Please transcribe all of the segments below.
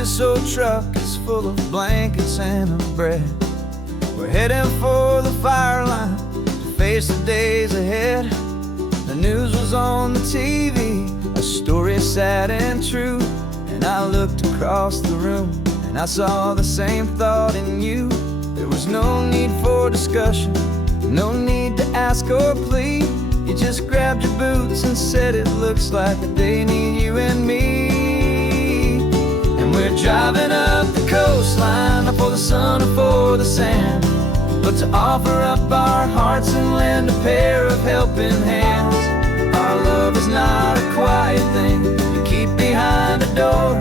this old truck is full of blankets and of bread. We're heading for the fire line to face the days ahead. The news was on the TV, a story sad and true. And I looked across the room and I saw the same thought in you. There was no need for discussion, no need to ask or plead. You just grabbed your boots and said it looks like they need you and me. And we're driving up the coastline, not for the sun or for the sand, but to offer up our hearts and lend a pair of helping hands. Our love is not a quiet thing you keep behind a door.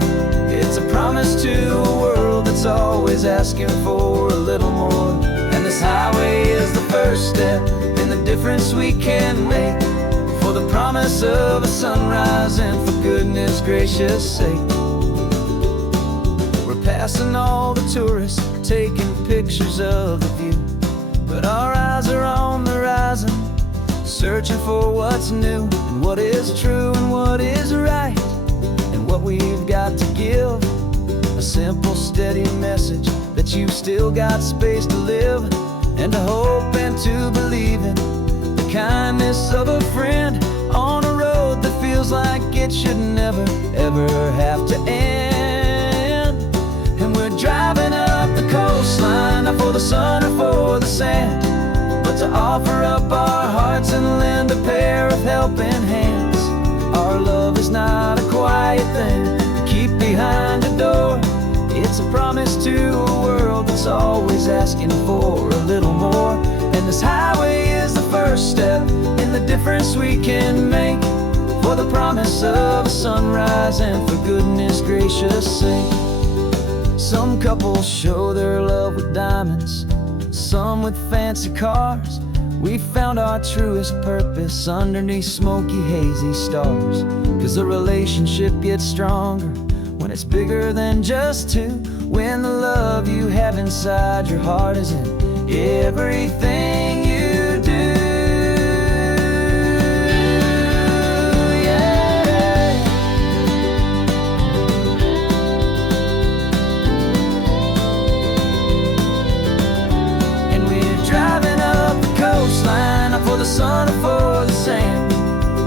It's a promise to a world that's always asking for a little more. And this highway is the first step in the difference we can make, for the promise of a sunrise and for goodness gracious sake. We're passing all the tourists, taking pictures of the view, but our eyes are on the horizon, searching for what's new and what is true and what is right, and what we've got to give. A simple, steady message that you've still got space to live, and to hope and to believe in the kindness of a friend on a road that feels like it should never, ever have to end. And we're driving up the coastline, not for the sun or for the sand, but to offer up our hearts and lend a pair of helping hands. Our love is not a quiet thing to keep behind a door. It's a promise to a world that's always asking for a little more. And this highway is the first step in the difference we can make, for the promise of a sunrise and for goodness gracious sake. Some couples show their love with diamonds, some with fancy cars. We found our truest purpose underneath smoky, hazy stars. 'Cause a relationship gets stronger when it's bigger than just two, when the love you have inside your heart is in everything you do. Yeah. And we're driving up the coastline, not for the sun or for the sand,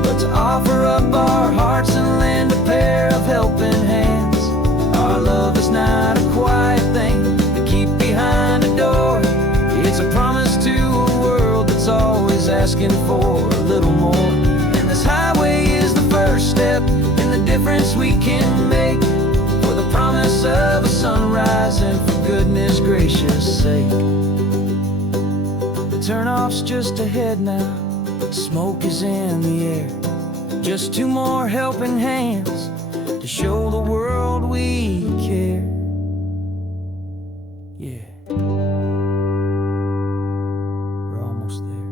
but to offer up our hearts and lend a pair of helping hands. Our love is not a quiet thing to keep behind a door. It's a promise to a world that's always asking for a little more. And this highway is the first step in the difference we can make, for the promise of a sunrise and for goodness gracious sake. The turnoff's just ahead now, smoke is in the air. Just two more helping hands to show the world we care. Yeah. We're almost there.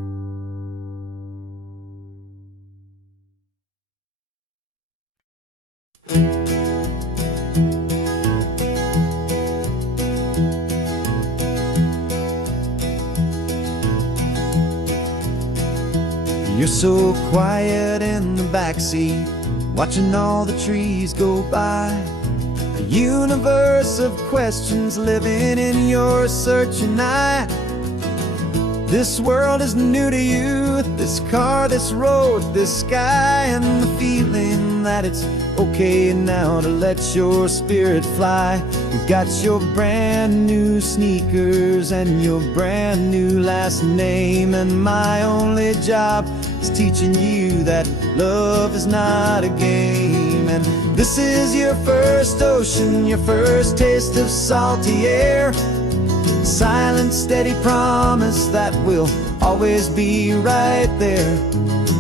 You're so quiet in the backseat, watching all the trees go by. A universe of questions living in your searching eye. This world is new to you, this car, this road, this sky, and the feeling that it's okay now to let your spirit fly. You've got your brand new sneakers and your brand new last name, and my only job is teaching you that love is not a game. And this is your first ocean, your first taste of salty air. Silent, steady promise that we'll always be right there.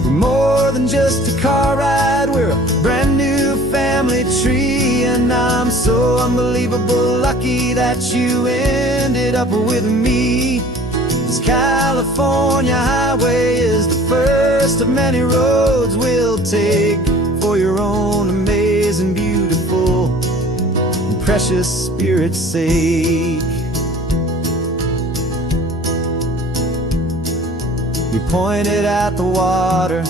We're more than just a car ride, we're a brand new family tree. And I'm so unbelievable lucky that you ended up with me. This California highway is the first of many roads we'll take for your own amazing, beautiful, and precious spirit's sake. You pointed at the water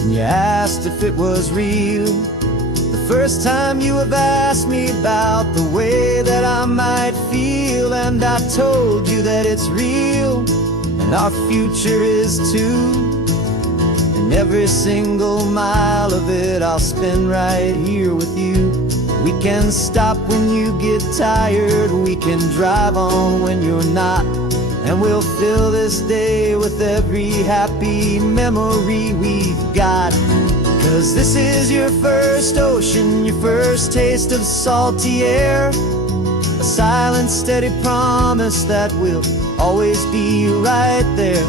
and you asked if it was real. The first time you have asked me about the way that I might feel, and I told you that it's real, and our future is too. And every single mile of it I'll spend right here with you. We can stop when you get tired, we can drive on when you're not, and we'll fill this day with every happy memory we've got. 'Cause this is your first ocean, your first taste of salty air, a silent, steady promise that we'll always be right there.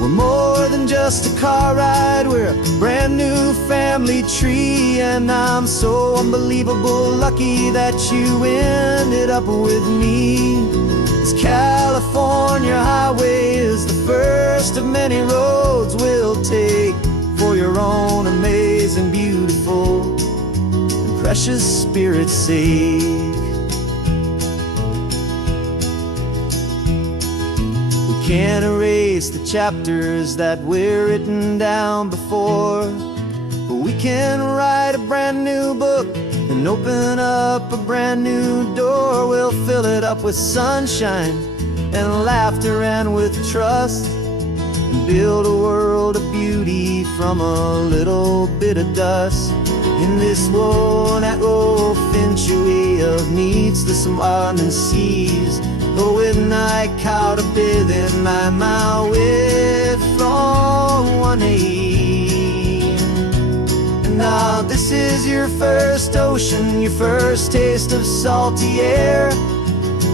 We're more than just a car ride, we're a brand new family tree. And I'm so unbelievable lucky that you ended up with me. This California highway is the first of many roads we'll take for your own amazing, beautiful, and precious spirit's sake. Can't erase the chapters that we're written down before, but we can write a brand new book and open up a brand new door. We'll fill it up with sunshine and laughter and with trust, and build a world of beauty from a little bit of dust. In this world that finchaway of needs the surrounding seas, going I caught a bit in my way from one aim. And now this is your first ocean, your first taste of salty air,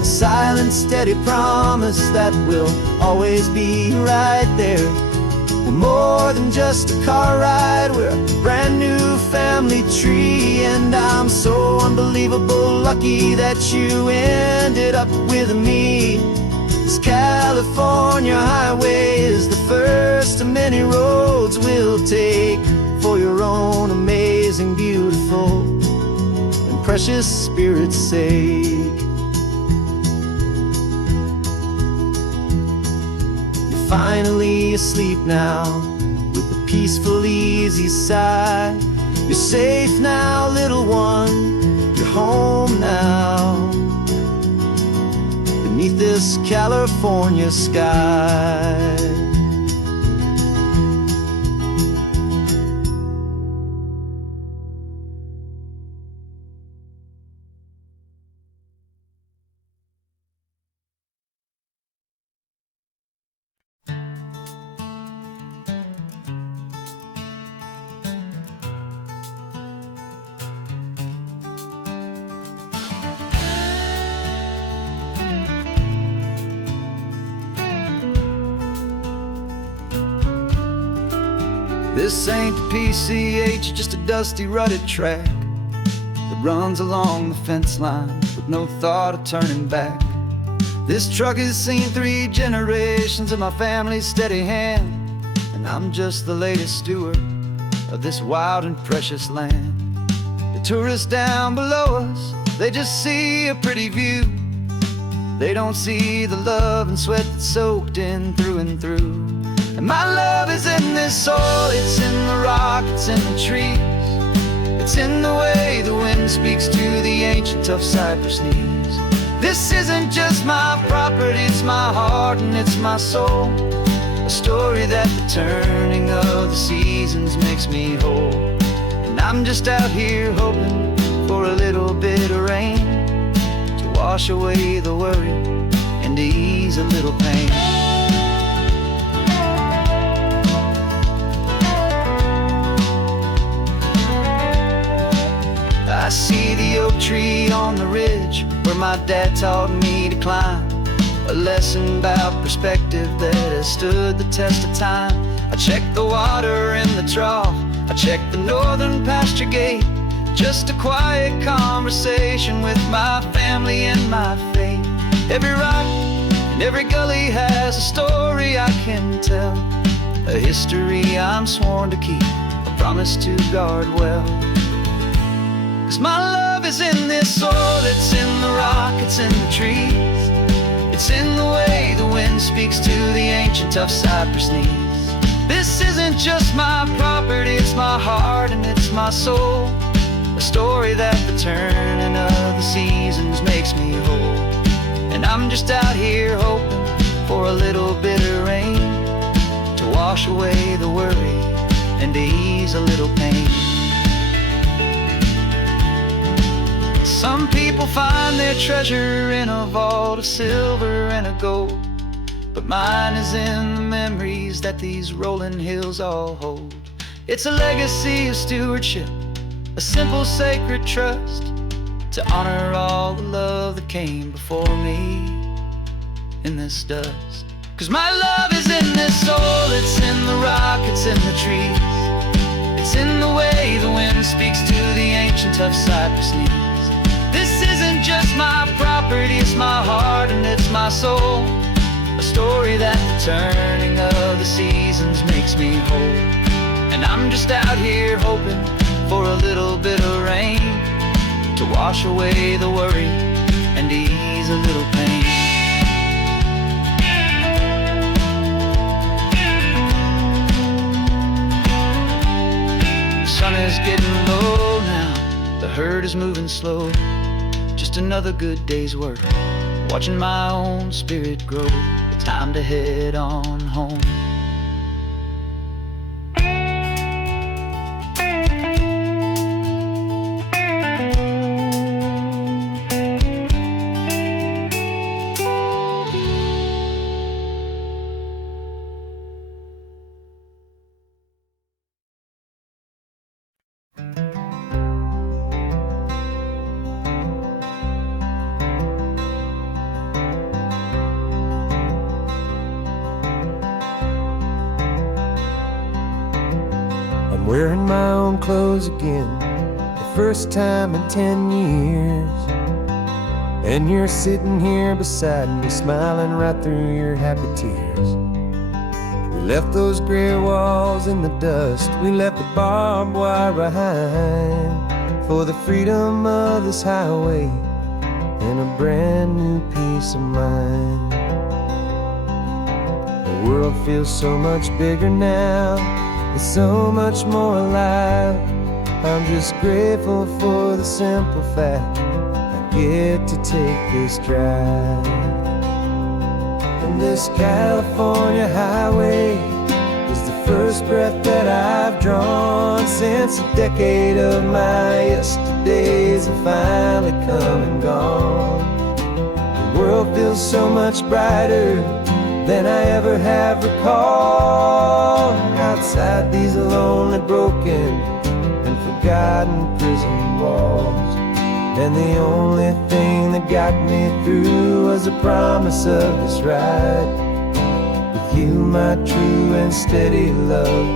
a silent, steady promise that we'll always be right there. We're more than just a car ride, we're a brand new family tree. And I'm so unbelievable lucky that you ended up with me. This California highway is the first of many roads we'll take for your own amazing, beautiful, and precious spirit's sake. Finally asleep now, with a peaceful, easy sigh. You're safe now, little one, you're home now, beneath this California sky. This ain't the PCH, just a dusty, rutted track that runs along the fence line with no thought of turning back. This truck has seen 3 generations of my family's steady hand, and I'm just the latest steward of this wild and precious land. The tourists down below us, they just see a pretty view. They don't see the love and sweat that's soaked in through and through. And my love is in this soil, it's in the rock, it's in the trees. It's in the way the wind speaks to the ancient tough cypress knees. This isn't just my property, it's my heart and it's my soul. A story that the turning of the seasons makes me whole. And I'm just out here hoping for a little bit of rain to wash away the worry and to ease a little pain. I see the oak tree on the ridge where my dad taught me to climb, a lesson about perspective that has stood the test of time. I check the water in the trough, I check the northern pasture gate, just a quiet conversation with my family and my faith. Every rock and every gully has a story I can tell, a history I'm sworn to keep, a promise to guard well. 'Cause my love is in this soil, it's in the rock, it's in the trees. It's in the way the wind speaks to the ancient tough cypress knees. This isn't just my property, it's my heart and it's my soul. A story that the turning of the seasons makes me whole. And I'm just out here hoping for a little bit of rain to wash away the worry and to ease a little pain. Some people find their treasure in a vault of silver and of gold, but mine is in the memories that these rolling hills all hold. It's a legacy of stewardship, a simple sacred trust, to honor all the love that came before me in this dust. 'Cause my love is in this soul, it's in the rock, it's in the trees. It's in the way the wind speaks to the ancient tough cypress knees. This isn't just my property, it's my heart and it's my soul. A story that the turning of the seasons makes me whole. And I'm just out here hoping for a little bit of rain to wash away the worry and ease a little pain. The sun is getting low now, the herd is moving slow. Just another good day's work, watching my own spirit grow. Time to head on home. Wearing my own clothes again, the first time in 10 years. And you're sitting here beside me, smiling right through your happy tears. We left those gray walls in the dust, we left the barbed wire behind, for the freedom of this highway and a brand new peace of mind. The world feels so much bigger now, it's so much more alive. I'm just grateful for the simple fact I get to take this drive. And this California highway is the first breath that I've drawn since a decade of my yesterdays have finally come and gone. The world feels so much brighter than I ever have recalled. Outside these lonely, broken, and forgotten prison walls. And the only thing that got me through was the promise of this ride. With you, my true and steady love,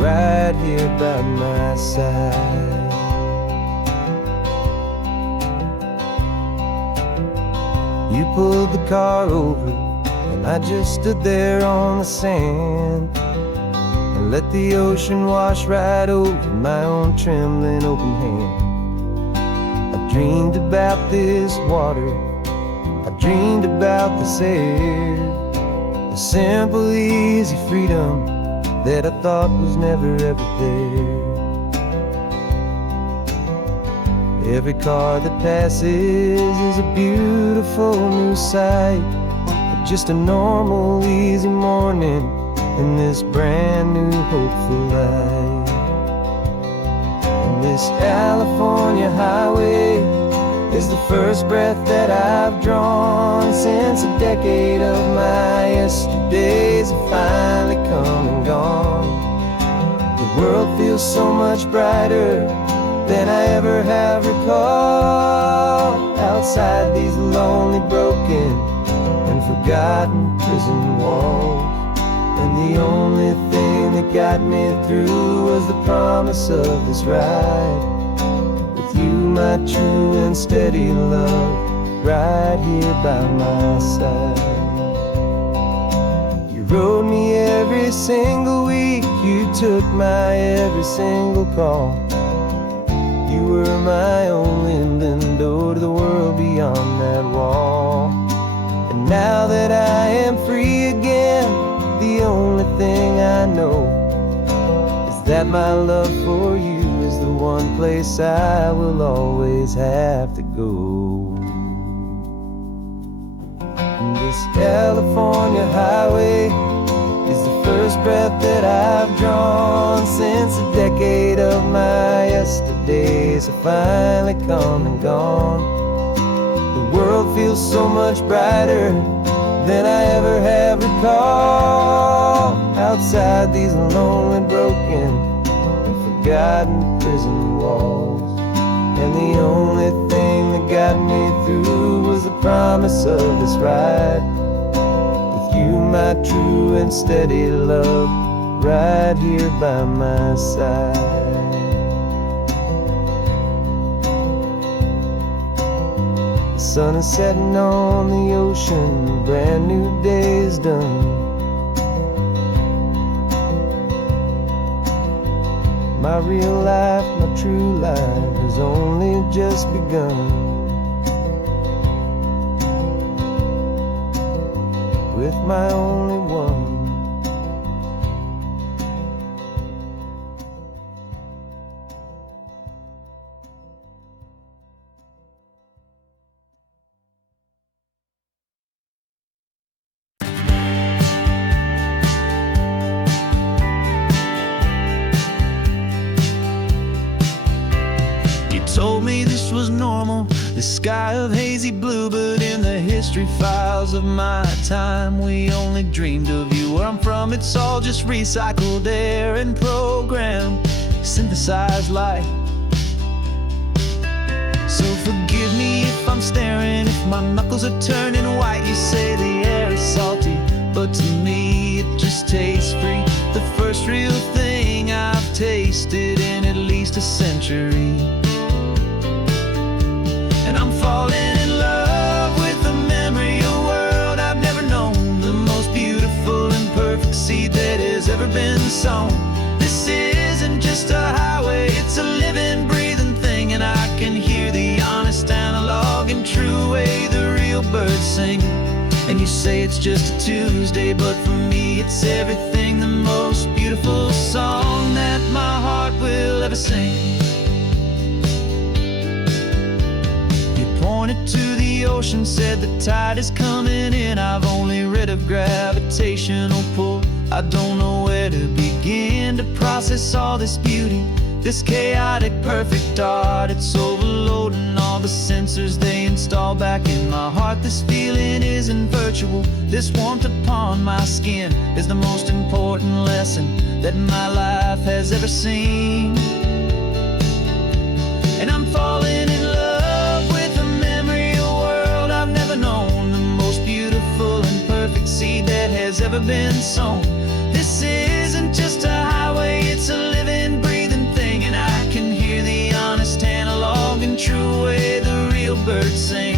right here by my side. You pulled the car over, and I just stood there on the sand and let the ocean wash right over my own trembling open hand. I dreamed about this water, I dreamed about this air, the simple, easy freedom that I thought was never ever there. Every car that passes is a beautiful new sight, just a normal, easy morning in this brand new, hopeful life. And this California highway is the first breath that I've drawn since a decade of my yesterdays have finally come and gone. The world feels so much brighter than I ever have recalled. Outside these lonely, broken, and forgotten prison walls. And the only thing that got me through was the promise of this ride. With you, my true and steady love, right here by my side. You rode me every single week, you took my every single call. You were my only window to the world beyond that wall. And now that I am free again, the only thing I know is that my love for you is the one place I will always have to go. This California highway is the first breath that I've drawn since a decade of my yesterdays have finally come and gone. The world feels so much brighter than I ever have recalled. Outside these lonely, broken, and forgotten prison walls. And the only thing that got me through was the promise of this ride. With you, my true and steady love, right here by my side. The sun is setting on the ocean, a brand new day is done. My real life, my true life has only just begun. With my only one. Told me this was normal, the sky of hazy blue, but in the history files of my time, we only dreamed of you. Where I'm from, it's all just recycled air and programmed, synthesized light. So forgive me if I'm staring, if my knuckles are turning white. You say the air is salty, but to me it just tastes free. The first real thing I've tasted in at least a century. And I'm falling in love with the memory of a world I've never known, the most beautiful and perfect seed that has ever been sown. This isn't just a highway, it's a living, breathing thing, and I can hear the honest analog and true way the real birds sing. And you say it's just a Tuesday, but for me it's everything, the most beautiful song that my heart will ever sing. Pointed to the ocean, said the tide is coming in. I've only read of gravitational pull. I don't know where to begin to process all this beauty, this chaotic perfect art. It's overloading all the sensors they install back in my heart. This feeling isn't virtual, this warmth upon my skin is the most important lesson that my life has ever seen. And I'm falling in love with a memory of a world I've never known, the most beautiful and perfect seed that has ever been sown. This isn't just a highway, it's a living, breathing thing, and I can hear the honest analog and true way the real birds sing.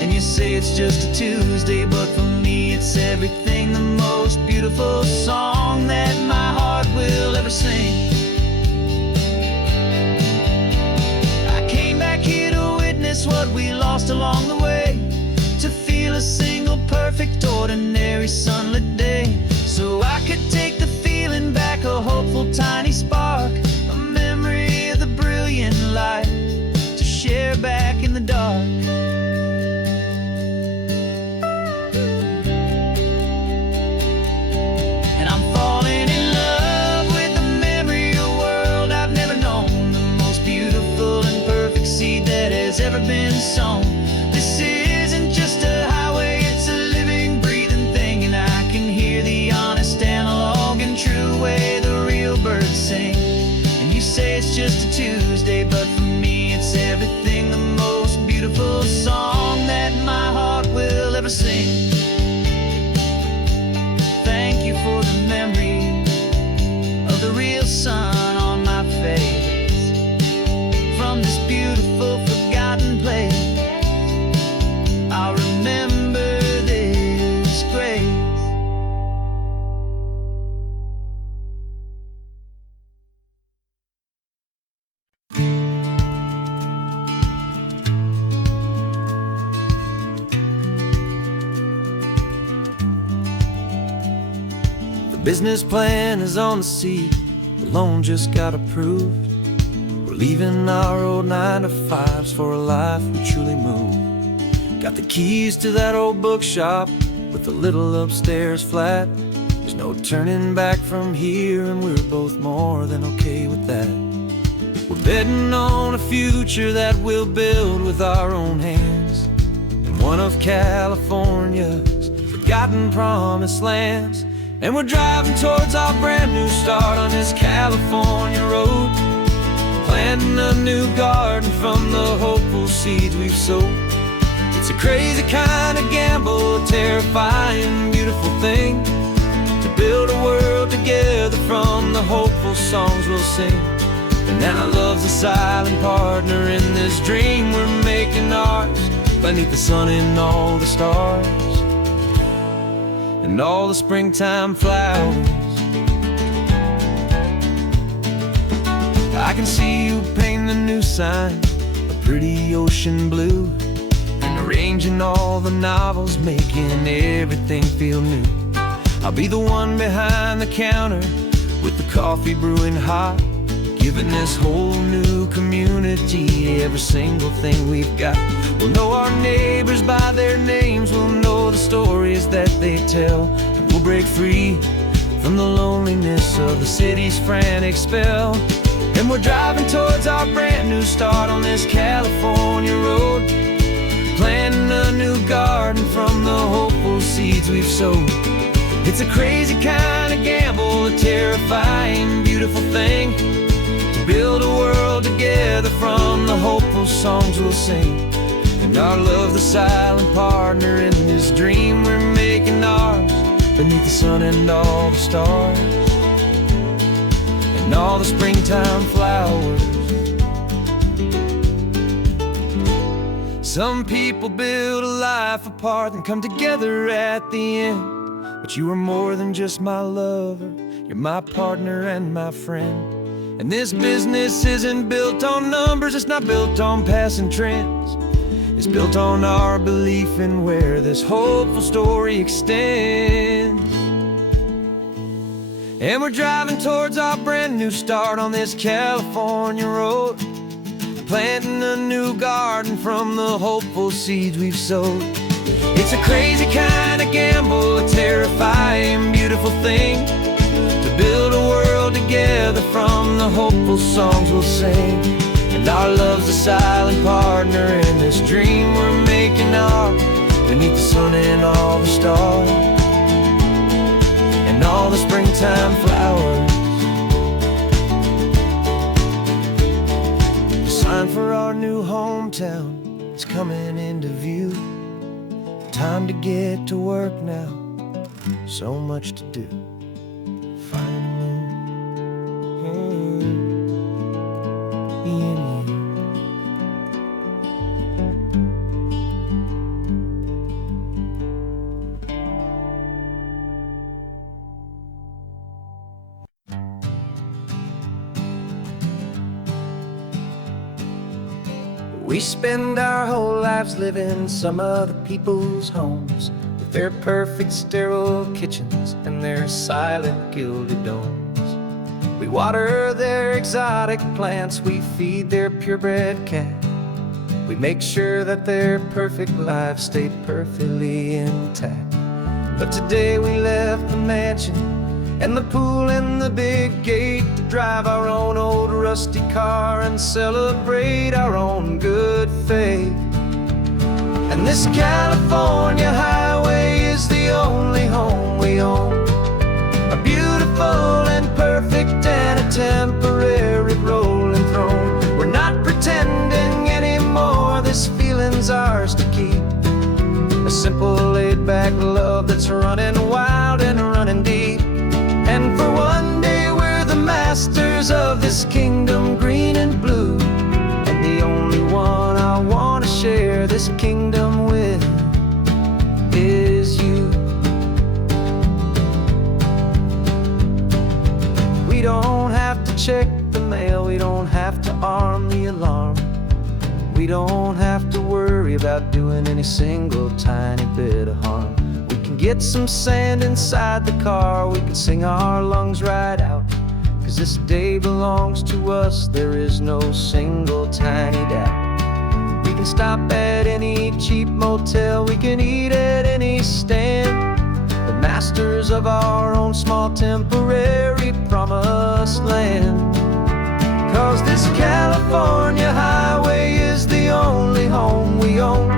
And you say it's just a Tuesday, but for me it's everything, the most beautiful song that my heart will ever sing. What we lost along the way, to feel a single perfect ordinary sunlit day, so I could take the feeling back, a hopeful tiny spark, a memory of the brilliant light to share back in the dark. And I'm falling in love with the memory of a world I've never known, the most beautiful and perfect seed that has ever been sown. This isn't just a highway, it's a living, breathing thing, and I can hear the honest analog and true way the real birds sing. And you say it's just a Tuesday, but for me it's everything, the most beautiful song that my heart will ever sing. Thank you for the memory of the real sun on my face, from this beautiful forgotten place. I'll remember this grace. The business plan is on the seat, the loan just got approved. We're leaving our old 9-to-5s for a life we truly move. Got the keys to that old bookshop with the little upstairs flat. There's no turning back from here, and we're both more than okay with that. We're betting on a future that we'll build with our own hands, in one of California's forgotten promised lands. And we're driving towards our brand new start on this California road, planting a new garden from the hopeful seeds we've sowed. It's a crazy kind of gamble, a terrifying, beautiful thing, to build a world together from the hopeful songs we'll sing. And now love's a silent partner in this dream we're making ours, beneath the sun and all the stars and all the springtime flowers. I can see you painting a new sign, a pretty ocean blue, and arranging all the novels, making everything feel new. I'll be the one behind the counter with the coffee brewing hot, giving this whole new community every single thing we've got. We'll know our neighbors by their names, we'll know the stories that they tell, and we'll break free from the loneliness of the city's frantic spell. And we're driving towards our brand new start on this California road, planting a new garden from the hopeful seeds we've sowed. It's a crazy kind of gamble, a terrifying, beautiful thing, to build a world together from the hopeful songs we'll sing. And our love's the silent partner in this dream we're making ours, beneath the sun and all the stars and all the springtime flowers. Some people build a life apart and come together at the end, but you are more than just my lover, you're my partner and my friend. And this business isn't built on numbers, it's not built on passing trends. It's built on our belief in where this hopeful story extends. And we're driving towards our brand new start on this California road, planting a new garden from the hopeful seeds we've sowed. It's a crazy kind of gamble, a terrifying, beautiful thing, to build a world together from the hopeful songs we'll sing. And our love's a silent partner in this dream we're making ours, beneath the sun and all the stars and all the springtime flowers. The sign for our new hometown is coming into view. Time to get to work now, so much to do. We spend our whole lives living some other people's homes, with their perfect sterile kitchens and their silent gilded domes. We water their exotic plants, we feed their purebred cat. We make sure that their perfect lives stay perfectly intact. But today we left the mansion and the pool and the big gate to drive our own old rusty car and celebrate our own good faith. And this California highway is the only home we own, a beautiful and perfect and a temporary rolling throne. We're not pretending anymore, this feeling's ours to keep, a simple laid-back love that's running wild and running deep. And for one day we're the masters of this kingdom green and blue, and the only one I want to share this kingdom with is you. We don't have to check the mail, we don't have to arm the alarm, we don't have to worry about doing any single tiny bit of harm. We can get some sand inside the car, we can sing our lungs right out, 'cause this day belongs to us. There is no single tiny doubt. We can stop at any cheap motel, we can eat at any stand, the masters of our own small temporary promised land. 'Cause this California highway is the only home we own,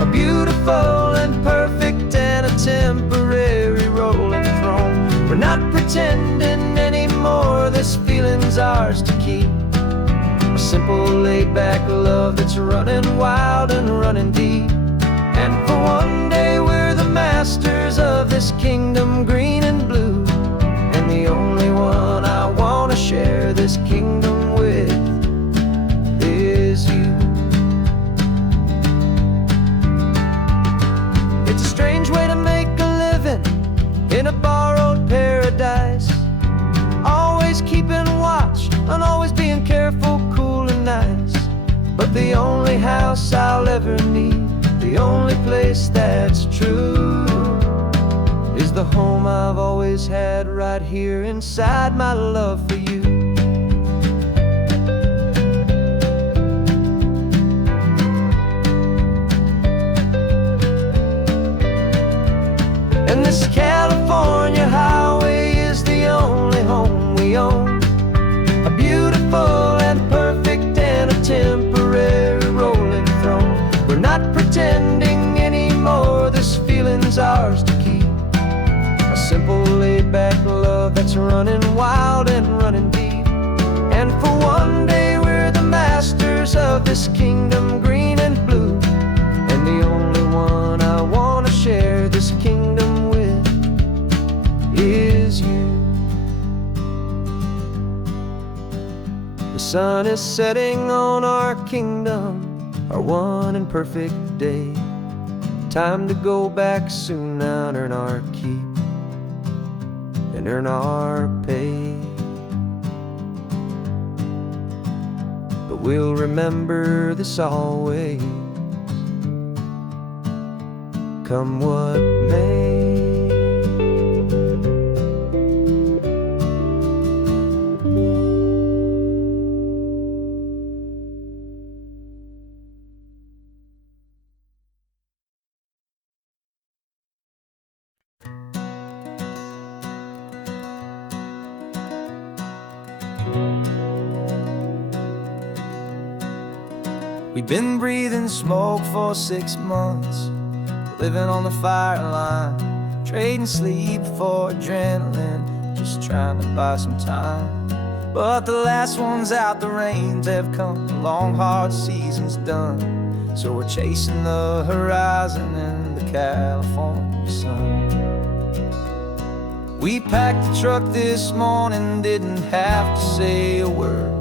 a beautiful and perfect and a temporary rolling throne. We're not pretending anymore, this feeling's ours to keep, a simple laid-back love that's running wild and running deep. And for one day we're the masters of this kingdom green and blue, and the only one I want to share this kingdom with is you. It's a strange way to make a living in a borrowed paradise, always keeping watch and always being careful, cool and nice. But the only house I'll ever need, the only place that's true, is the home I've always had right here inside my love for you. And this California highway is the only home we own, a beautiful and perfect and a temporary rolling throne. We're not pretending anymore, this feeling's ours to keep, a simple laid-back love that's running wild and running deep. And for one day we're the masters of this kingdom green and blue, and the only one I want to share this kingdom with is you. The sun is setting on our kingdom, our one and perfect day. Time to go back soon now and earn our keep and earn our pay. But we'll remember this always, come what may. We've been breathing smoke for 6 months, living on the fire line, trading sleep for adrenaline, just trying to buy some time. But the last one's out, the rains have come, the long hard season's done, so we're chasing the horizon in the California sun. We packed the truck this morning, didn't have to say a word,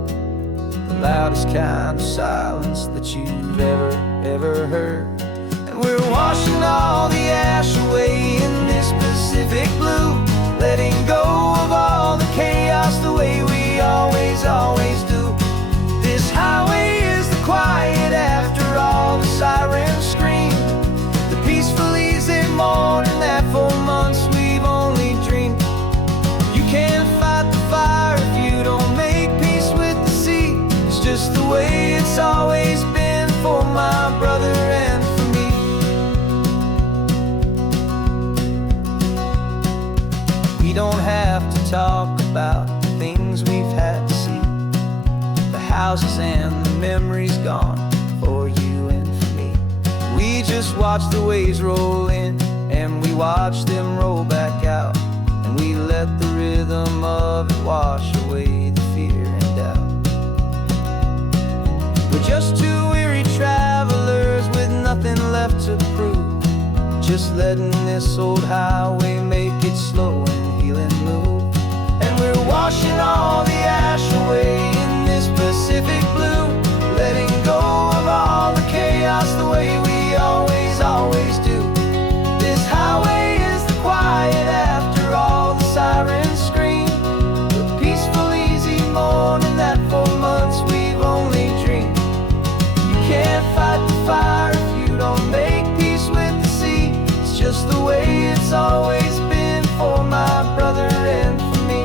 the loudest kind of silence that you've ever heard. And we're washing all the ash away in this Pacific blue, letting go of all the chaos the way we always do. This highway is the quiet after all the sirens scream, the peaceful easy morning that for months we've only dreamed. You can't fight the fire if you don't make peace with the sea. It's just the way it's always been for my brother and for me. We don't have to talk about the things we've had to see, the houses and the memories gone for you and for me. We just watch the waves roll in and we watch them roll back out, and we let the rhythm of it wash away the fear and doubt. We're just two weary travelers with nothing left to prove, just letting this old highway make it slow and healing move. And we're washing all the ash away in this Pacific blue, letting go of all the chaos the way we always do. This highway is the quiet after all the sirens scream, the peaceful easy morning that for months we've only dreamed. You can't fight the fire if you don't make peace with the sea. It's just the way it's always been for my brother and for me.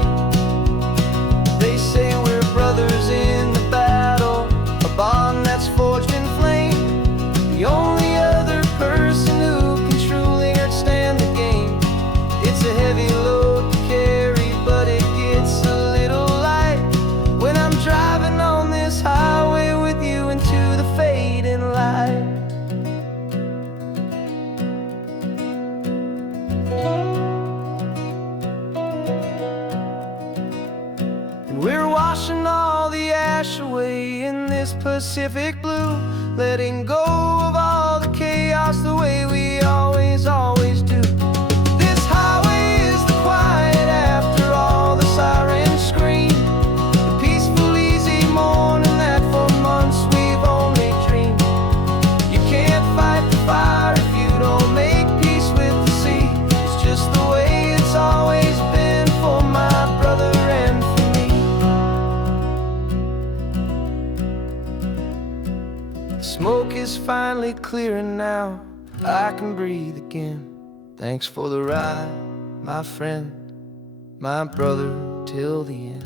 this Pacific blue, letting go of all the chaos the way we always do. This highway is the quiet after all the sirens scream, the peaceful, easy morning that for months we've only dreamed. You can't fight the fire if you don't make peace with the sea. It's just the way it's always been for my brother and for me. The smoke is finally clearing now, I can breathe again. Thanks for the ride, my friend, my brother, till the end.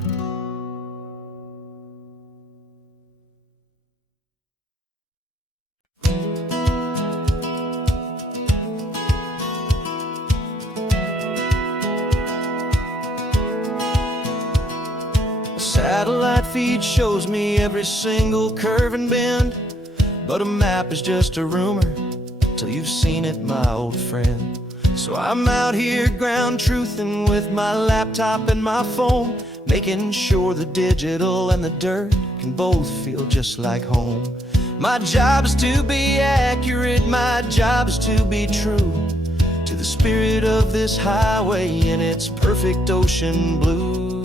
A satellite feed shows me every single curve and bend, but a map is just a rumor till you've seen it, my old friend. So I'm out here ground truthing with my laptop and my phone, making sure the digital and the dirt can both feel just like home. My job is to be accurate, my job is to be true to the spirit of this highway in its perfect ocean blue.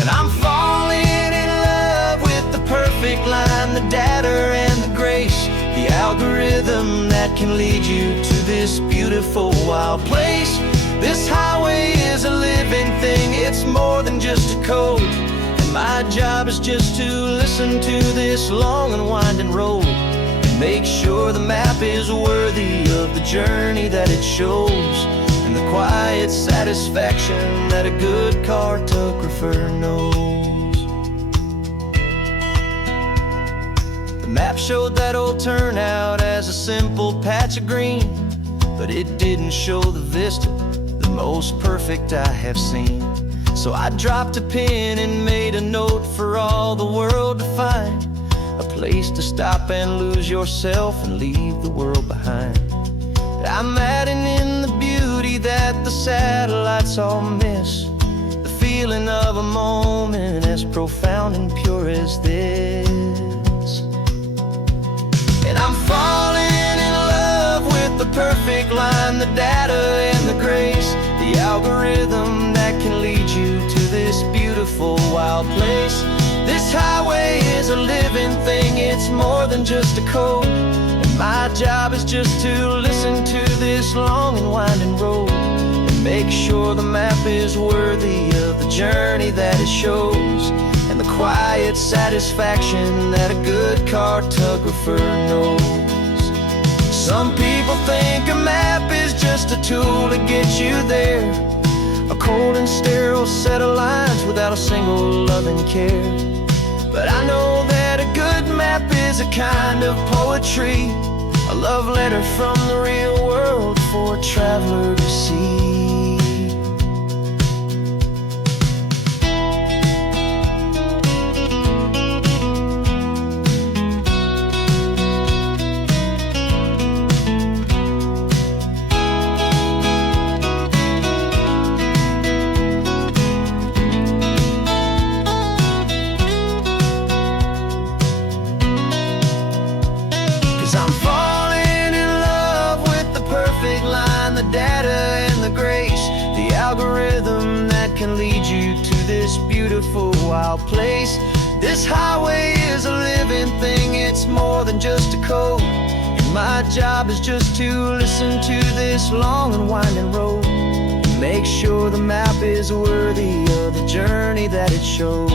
And I'm falling in love with the perfect line, the data and the grace, the algorithm that can lead you to this beautiful wild place. This highway is a living thing, it's more than just a code. And my job is just to listen to this long and winding road and make sure the map is worthy of the journey that it shows, and the quiet satisfaction that a good cartographer knows. The map showed that old turnout as a simple patch of green, but it didn't show the vista, the most perfect I have seen. So I dropped a pin and made a note for all the world to find, a place to stop and lose yourself and leave the world behind. I'm adding in the beauty that the satellites all miss, the feeling of a moment as profound and pure as this. And I'm falling in love with the perfect line, the data and the grace, the algorithm that can lead you to this beautiful wild place. This highway is a living thing, it's more than just a code. And my job is just to listen to this long and winding road and make sure the map is worthy of the journey that it shows, and the quiet satisfaction that a good cartographer knows. Some people think a map is just a tool to get you there, a cold and sterile set of lines without a single loving care. But I know that a good map is a kind of poetry, a love letter from the real world for a traveler to see. 'Cause I'm falling in love with the perfect line, the data and the grace, the algorithm that can lead you to this beautiful wild place. This highway is a living thing, it's more than just a code. And my job is just to listen to this long and winding road and make sure the map is worthy of the journey that it shows,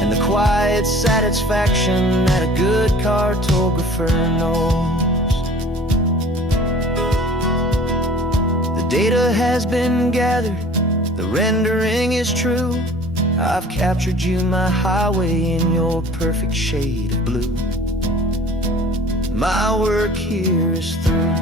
and the quiet satisfaction that a good cartographer knows. The data has been gathered, the rendering is true. I've captured you, my highway, in your perfect shade of blue. My work here is through.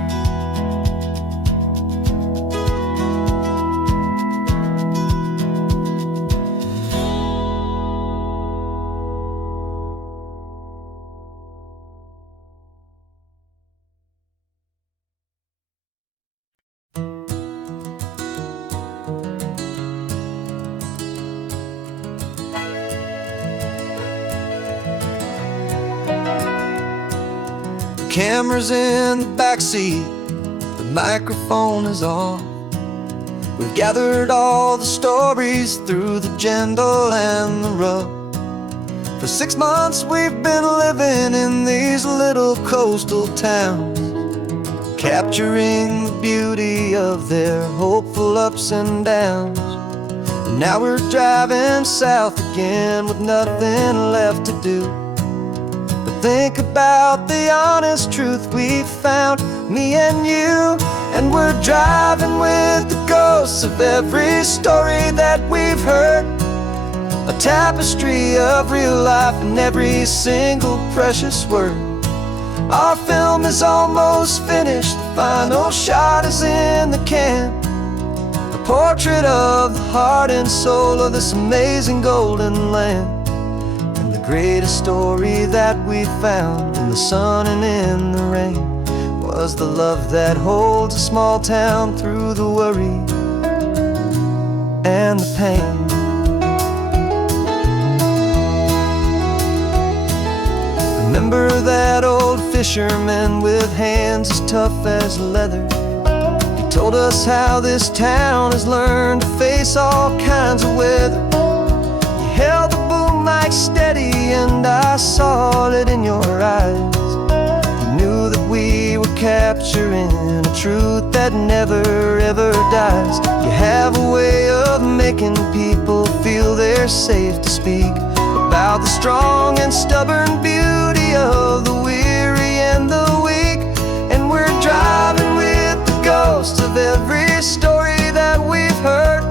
camera's in the backseat, the microphone is on. We've gathered all the stories through the gentle and the rough. For 6 months we've been living in these little coastal towns, capturing the beauty of their hopeful ups and downs. And now we're driving south again with nothing left to do. Think about the honest truth we found, me and you. And we're driving with the ghosts of every story that we've heard, a tapestry of real life in every single precious word. Our film is almost finished, the final shot is in the can, a portrait of the heart and soul of this amazing golden land. The greatest story that we found in the sun and in the rain was the love that holds a small town through the worry and the pain. Remember that old fisherman with hands as tough as leather? He told us how this town has learned to face all kinds of weather. He held the boom mic steady and I saw it in your eyes. You knew that we were capturing a truth that never ever dies. You have a way of making people feel they're safe to speak about the strong and stubborn beauty of the weary and the weak. And we're driving with the ghosts of every story that we've heard,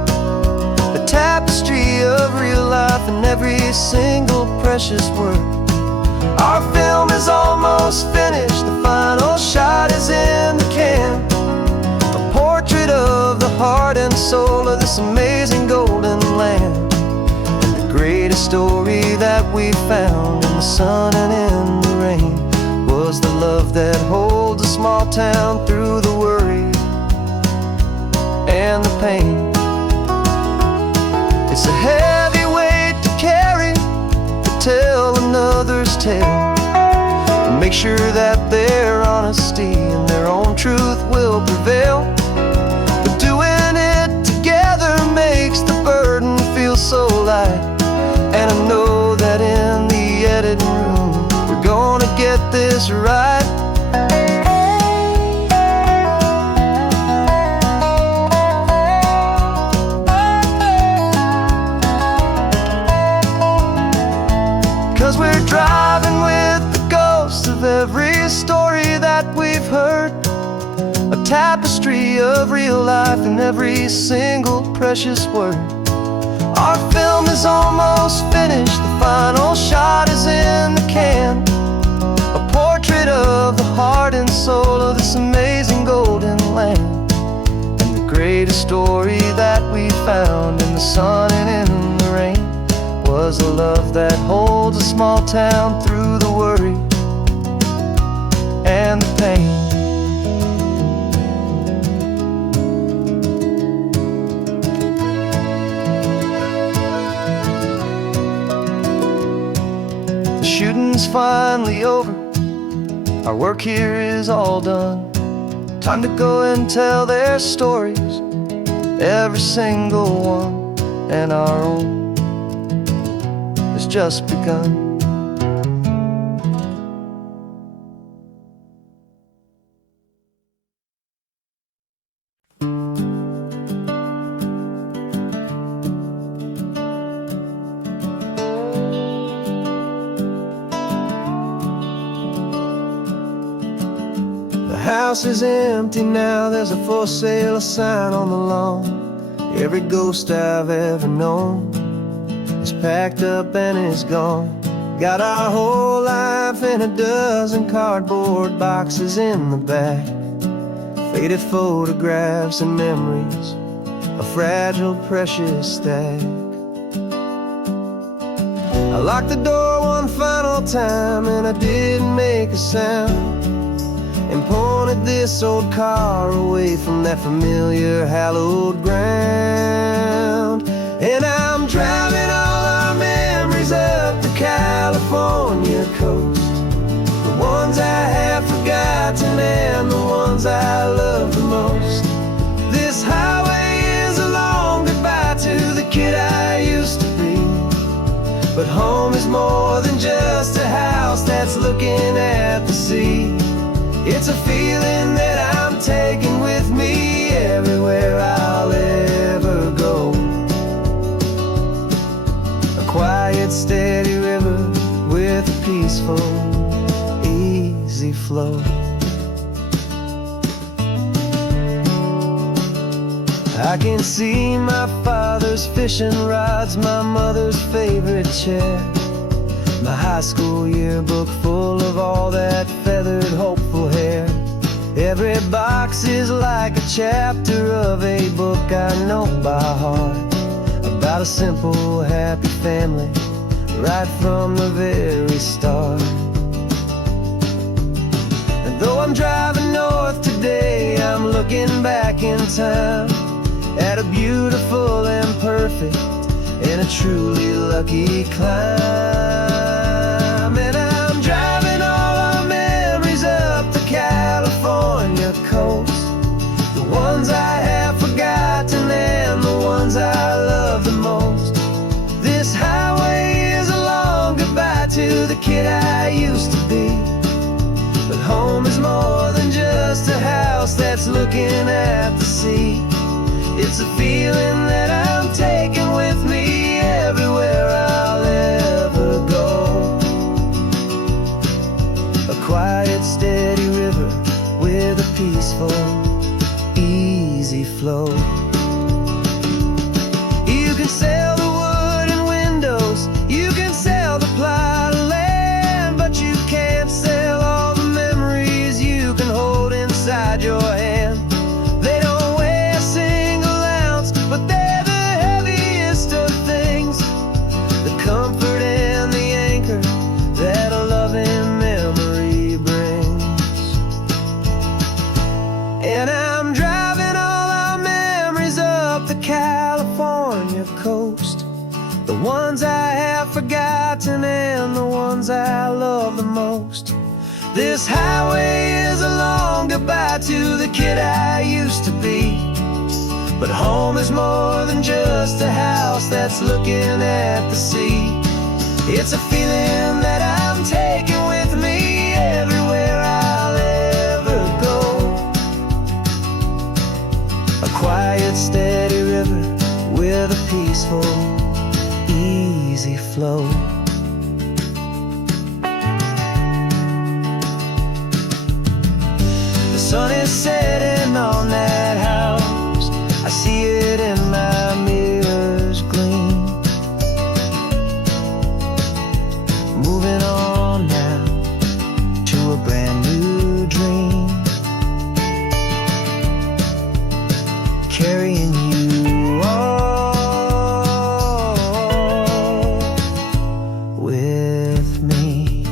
the tapestry of real life in every single precious word. Our film is almost finished, the final shot is in the can, a portrait of the heart and soul of this amazing golden land. And the greatest story that we found in the sun and in the rain was the love that holds a small town through the worry and the pain. It's a heavy weight to carry, to tell another's tale, and make sure that their honesty and their own truth will prevail. But doing it together makes the burden feel so light. And I know that in the editing room we're gonna get this right. 'Cause we're driving with the ghosts of every story that we've heard, a tapestry of real life in every single precious word. Our film is almost finished, the final shot is in the can, a portrait of the heart and soul of this amazing golden land. And the greatest story that we found in the sun and in the rain was a love that holds a small town through the worry and the pain. The shooting's finally over, our work here is all done. Time to go and tell their stories, every single one, and our own has just begun. The house is empty now, there's a for sale sign on the lawn. Every ghost I've ever known is packed up and is gone. Got our whole life in a dozen cardboard boxes in the back, faded photographs and memories, a fragile, precious stack. I locked the door one final time and I didn't make a sound, and pointed this old car away from that familiar hallowed ground. And I'm driving all our memories up the California coast, the ones I have forgotten forgotten and the ones I love the most. This highway is a long goodbye to the kid I used to be. But home is more than just a house that's looking at the sea. It's a feeling that I'm taking with me everywhere I'll ever go. A quiet, steady river with a peaceful, easy flow. I can see my father's fishing rods, my mother's favorite chair, my high school yearbook full of all that feathered, hopeful hair. Every box is like a chapter of a book I know by heart, about a simple, happy family right from the very start. And though I'm driving north today, I'm looking back in time at a beautiful and perfect and a truly lucky climb. And I'm driving all our memories up the California coast, the ones I have forgotten and the ones I love the most. This highway is a long goodbye to the kid I used to be. But home is more than just a house that's looking at the sea. It's a feeling that I'm taking with me everywhere I'll ever go. A quiet, steady river with a peaceful, easy flow. You can sail the wooden windows, you can sail the plot of land, but you can't sail all the memories you can hold inside your hand. They don't weigh a single ounce, but they're the heaviest of things, the comfort and the anchor that a loving memory brings. And I'm driving all our memories up the California coast, the ones I have forgotten and the ones I love the most. This highway is a long goodbye to the kid I used to be. But home is more than just a house that's looking at the sea. It's a feeling that I'm taking with me everywhere I'll ever go. A quiet, steady river with a peaceful, easy flow. The sun is setting on that house, I see it in my mirror's gleam. Moving on now to a brand new dream, carrying you all with me.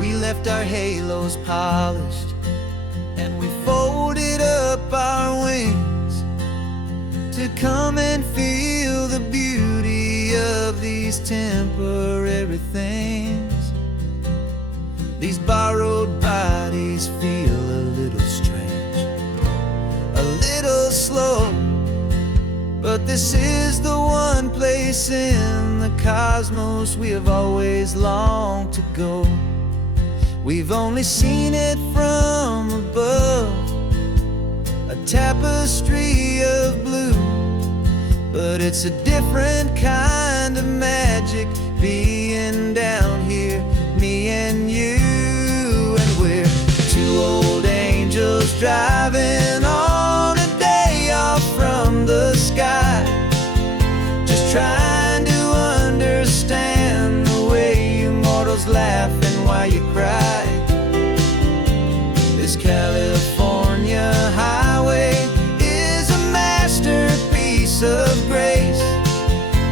We left our halos polished and we folded up our wings to come and feel the beauty of these temporary things. These borrowed bodies feel a little strange, a little slow, but this is the one place in the cosmos we have always longed to go. We've only seen it from above, a tapestry of blue, but it's a different kind of magic being down here, me and you. And we're two old angels driving on a day off from the sky, just trying to understand the way you mortals laugh and why you cry. This California highway is a masterpiece of grace,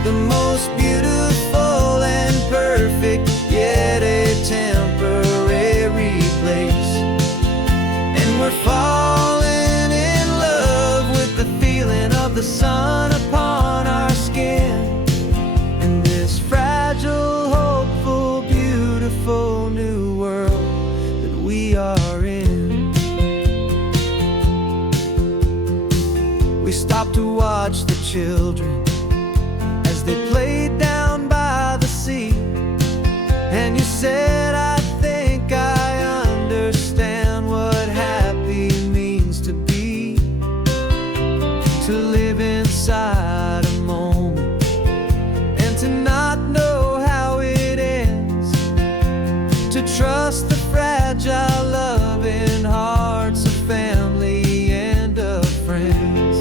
the most beautiful and perfect, yet a temporary children as they played down by the sea. And you said, I think I understand what happy means to be, to live inside a moment and to not know how it ends, to trust the fragile loving hearts of family and of friends,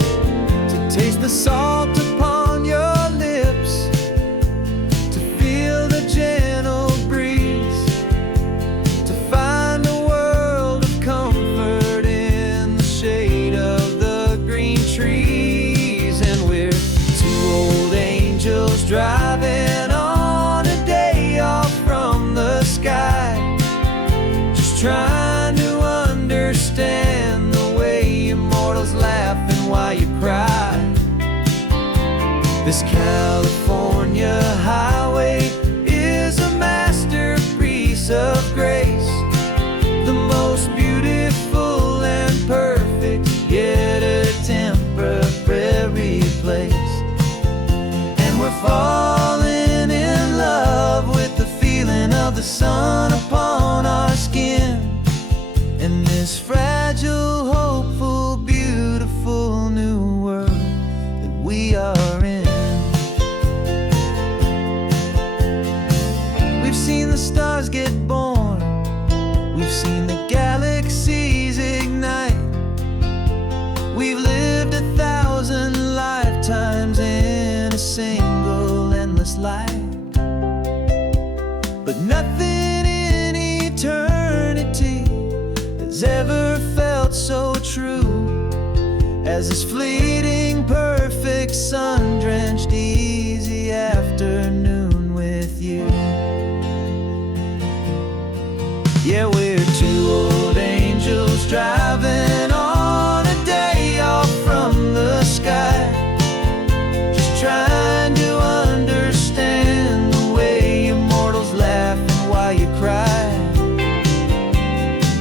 to taste the salt upon your lips, to feel the gentle breeze, to find a world of comfort in the shade of the green trees. And we're two old angels driving on a day off from the sky, just trying to understand the way immortals laugh and why you cry. This California highway is a masterpiece of grace, the most beautiful and perfect, yet a temporary place. And we're falling in love with the feeling of the sun upon our skin, in this fragile, hopeful, beautiful new world that we are in. We've seen the stars get born, we've seen the galaxies ignite, we've lived 1,000 lifetimes in a single endless life. But nothing in eternity has ever felt so true as this fleeting, perfect, sun-drenched, easy afternoon with you. Yeah, we're two old angels driving on a day off from the sky, just trying to understand the way immortals laugh and why you cry.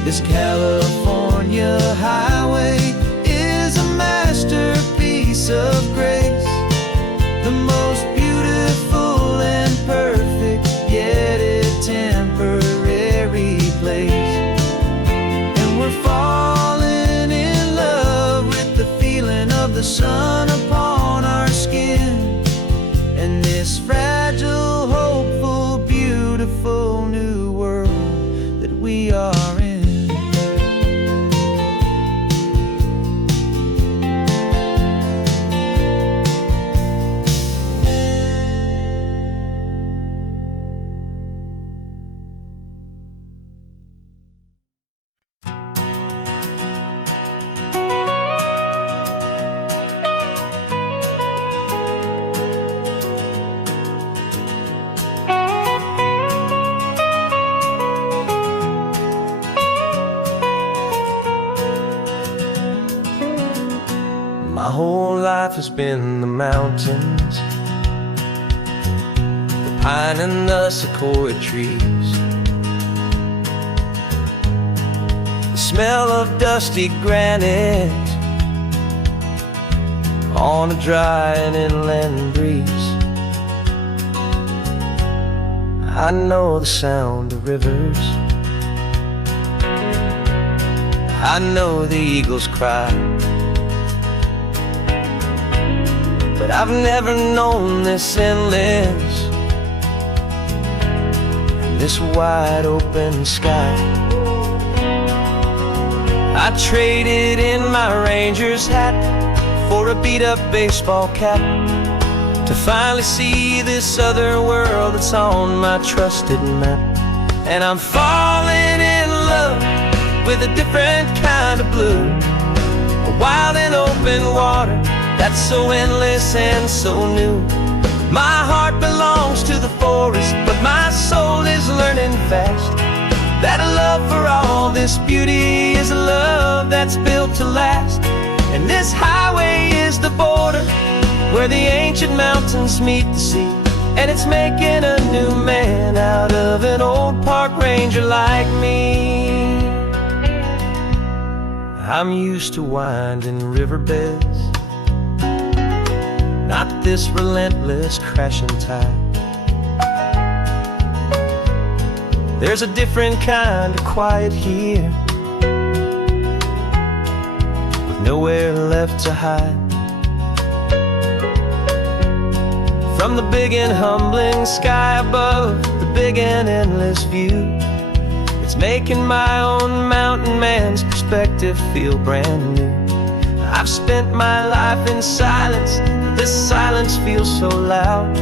This California highway is a masterpiece of grace, the most beautiful and perfect, yet a temporary place. And we're falling in love with the feeling of the sun upon our skin, and this fragile, hopeful, beautiful new world that we are in. My whole life has been the mountains, the pine and the sequoia trees, the smell of dusty granite on a dry and inland breeze. I know the sound of rivers, I know the eagles cry, but I've never known this endless, this wide open sky. I traded in my ranger's hat for a beat-up baseball cap, to finally see this other world that's on my trusted map. And I'm falling in love with a different kind of blue, a wild and open water that's so endless and so new. My heart belongs to the forest, but my soul is learning fast that a love for all this beauty is a love that's built to last. And this highway is the border where the ancient mountains meet the sea, and it's making a new man out of an old park ranger like me. I'm used to winding riverbeds, with this relentless crashing tide. There's a different kind of quiet here, with nowhere left to hide. From the big and humbling sky above, the big and endless view, it's making my own mountain man's perspective feel brand new. I've spent my life in silence, but this silence feels so loud.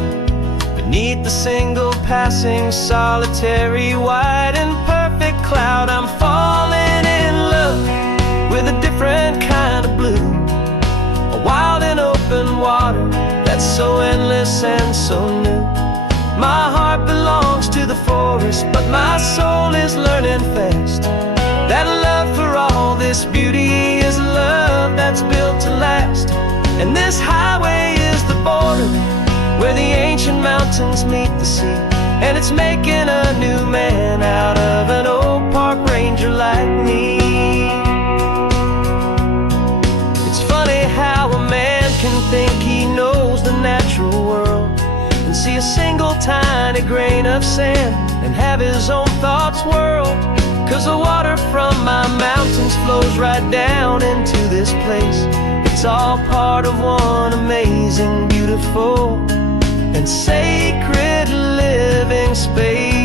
Beneath the single passing solitary white and perfect cloud, I'm falling in love with a different kind of blue, a wild and open water that's so endless and so new. My heart belongs to the forest, but my soul is learning fast that love for all this beauty is love that's built to last. And this highway is the border where the ancient mountains meet the sea, and it's making a new man out of an old park ranger like me. It's funny how a man can think he knows the natural world and see a single tiny grain of sand and have his own thoughts whirled. 'Cause the water from my mountains flows right down into this place. It's all part of one amazing, beautiful, and sacred living space.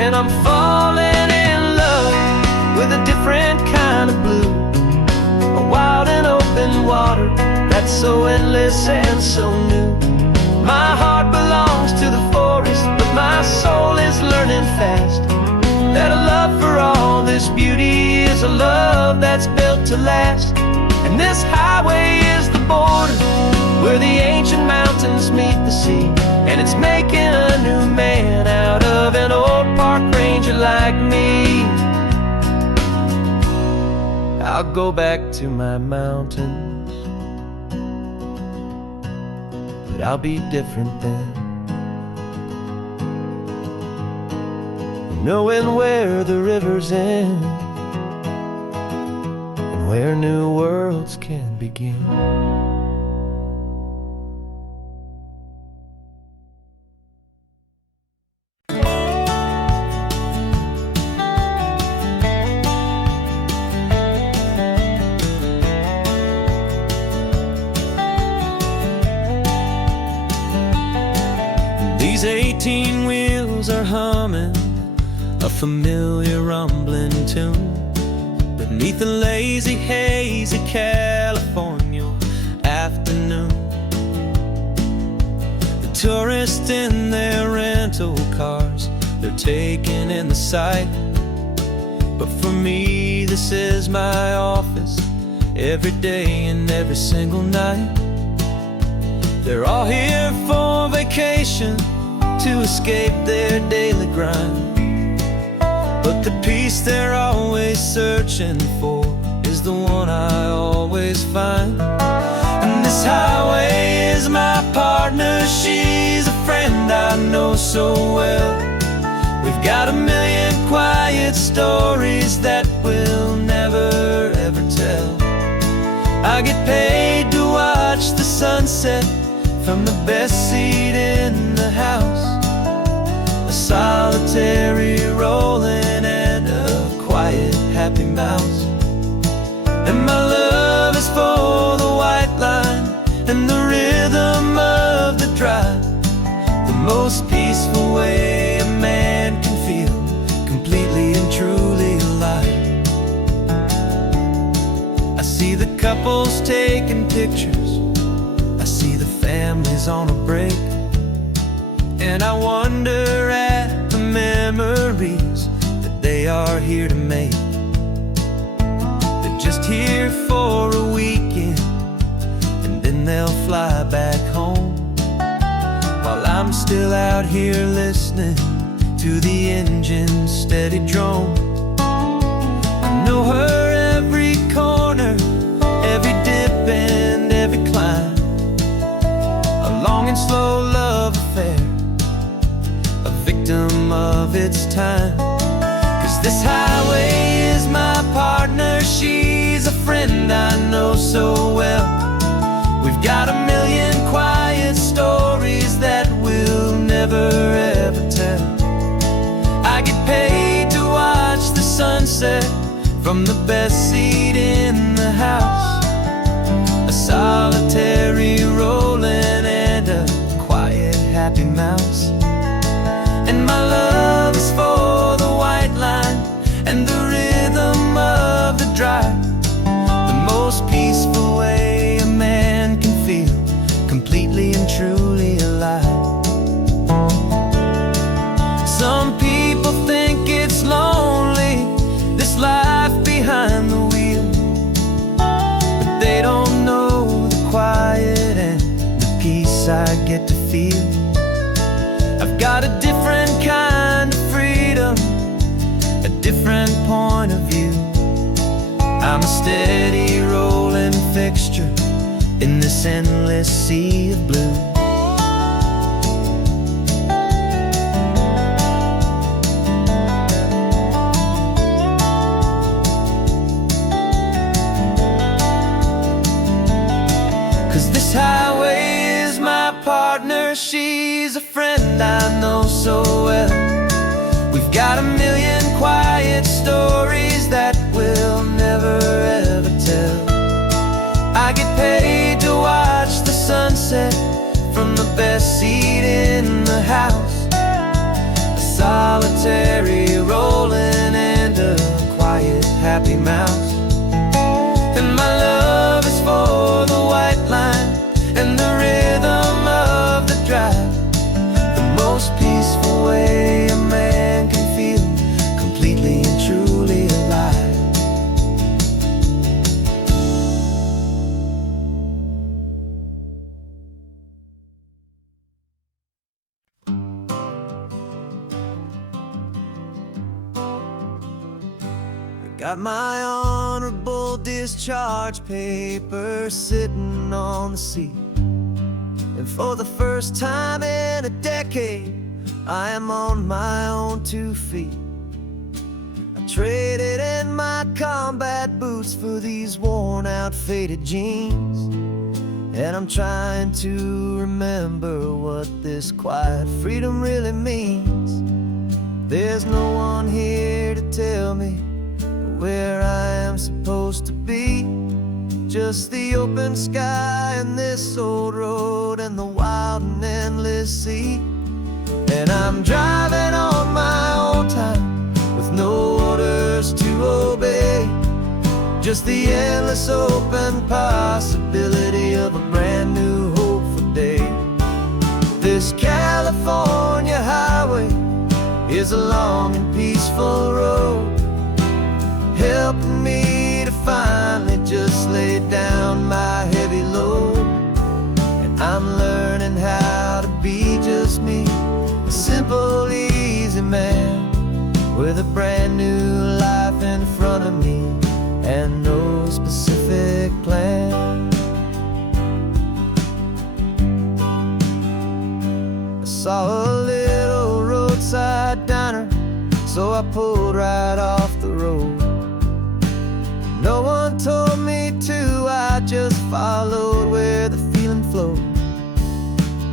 And I'm falling in love with a different kind of blue, a wild and open water that's so endless and so new. My heart belongs to the forest, but my soul is learning fast that a love for all this beauty is a love that's built to last. And this highway is the border where the ancient mountains meet the sea, and it's making a new man out of an old park ranger like me. I'll go back to my mountains, but I'll be different then, knowing where the rivers end and where new worlds can begin. These 18 wheels are humming a familiar rumbling tune beneath the lazy, hazy California afternoon. The tourists in their rental cars, they're taking in the sight. But for me, this is my office, every day and every single night. They're all here for vacation, to escape their daily grind. But the peace they're always searching for is the one I always find. And this highway is my partner, she's a friend I know so well. We've got a million quiet stories that we'll never ever tell. I get paid to watch the sunset from the best seat in the house, a solitary rolling and a quiet happy mouse. And my love is for the white line and the rhythm of the drive, the most peaceful way a man can feel completely and truly alive. I see the couples taking pictures, I see the families on a break, and I wonder at the memories that they are here to make. They're just here for a weekend, and then they'll fly back home, while I'm still out here listening to the engine's steady drone. I know her every corner, every dip and every climb, slow love affair, a victim of its time. 'Cause this highway is my partner, she's a friend I know so well. We've got a million quiet stories that we'll never ever tell. I get paid to watch the sunset from the best seat in the house, a solitary rolling and a quiet happy mouse. And my love is for the white line and the rhythm of the drive, the most peaceful way a man can feel completely and truly alive. Some people think it's lonely, this life behind the wheel, but they don't know the quiet and the peace I get to feel. I've got a different kind of freedom, a different point of view. I'm a steady rolling fixture in this endless sea of blue. 'Cause this highway is my partner, she's a friend I know so well. We've got a million quiet stories that we'll never ever tell. I get paid to watch the sunset from the best seat in the house, a solitary rolling and a quiet happy mouse. And my love is for the white line and the rhythm of the drive, the most peaceful way a man can feel completely and truly alive. Got my honorable discharge paper sitting on the seat, and for the first time in a decade, I am on my own 2 feet. I traded in my combat boots for these worn out faded jeans, and I'm trying to remember what this quiet freedom really means. There's no one here to tell me where I am supposed to be, just the open sky and this old road and the wild and endless sea. And I'm driving on my own time with no orders to obey, just the endless open possibility of a brand new hopeful day. This California highway is a long and peaceful road, helping me to finally just lay down my heavy load. And I'm learning how to be just me, a simple, easy man with a brand new life in front of me and no specific plan. I saw a little roadside diner, so I pulled right off the road. No one told me to, I just followed where the feeling flowed.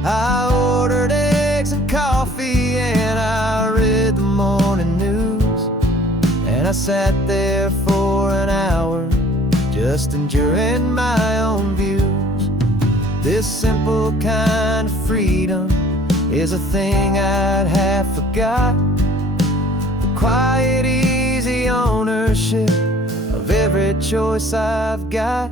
I ordered eggs and coffee and I read the morning news, and I sat there for an hour just enduring my own views. This simple kind of freedom is a thing I'd have forgot, the quiet, easy ownership of every choice I've got.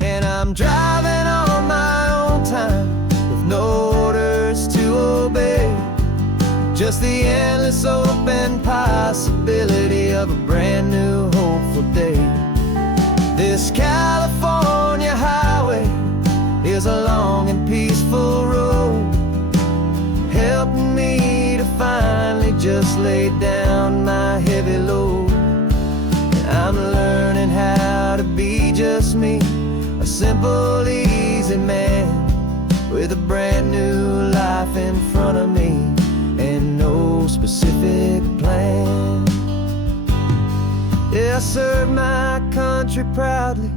And I'm driving on my own time with no orders to obey, just the endless open possibility of a brand new hopeful day. This California highway is a long and peaceful road, helping me to finally just lay down my heavy load. I'm learning how to be just me, a simple, easy man with a brand new life in front of me, and no specific plan. Yeah, I served my country proudly,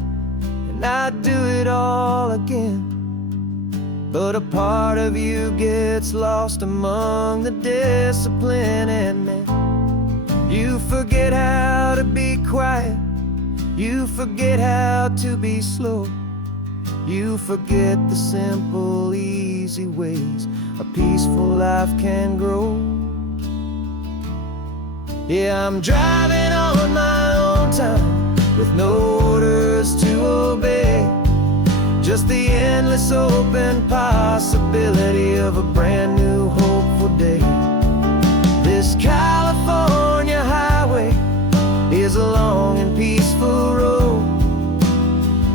and I'd do it all again. But a part of you gets lost among the discipline, and man, you forget how to be quiet, you forget how to be slow, you forget the simple, easy ways a peaceful life can grow. Yeah, I'm driving on my own time with no orders to obey, just the endless open possibility of a brand new hopeful day. This California highway is a long and peaceful road,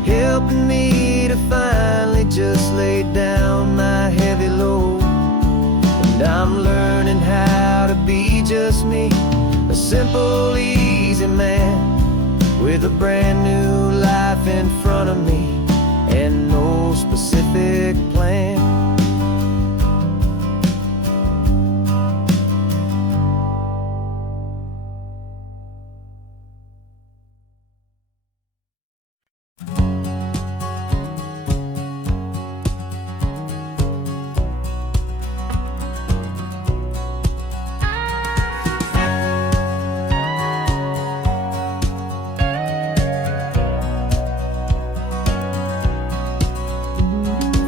helping me to finally just lay down my heavy load. And I'm learning how to be just me, a simple, easy man with a brand new life in front of me and no specific plan.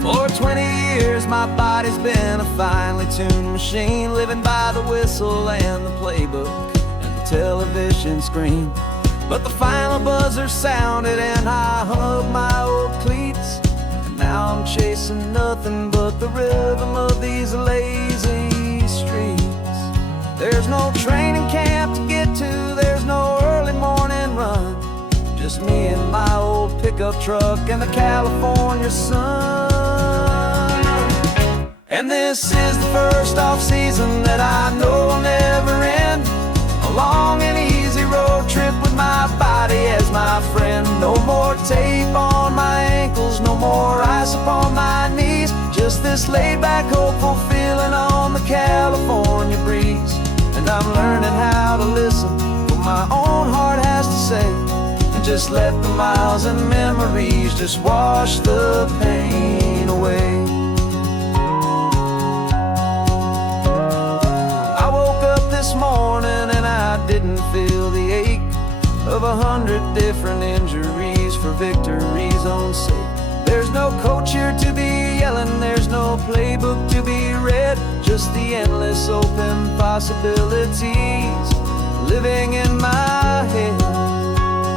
For 20 years my body's been a finely tuned machine, living by the whistle and the playbook and the television screen. But the final buzzer sounded and I hung up my old cleats, and now I'm chasing nothing but the rhythm of these lazy streets. There's no training camp to get to, there's no early morning run, just me and my old pickup truck and the California sun. And this is the first off-season that I know will never end, a long and easy road trip with my body as my friend. No more tape on my ankles, no more ice upon my knees, just this laid-back, hopeful feeling on the California breeze. And I'm learning how to listen to what my own heart has to say, and just let the miles and memories just wash the pain away. This morning and I didn't feel the ache of 100 different injuries for victory's own sake. There's no coach here to be yelling, there's no playbook to be read, just the endless open possibilities living in my head.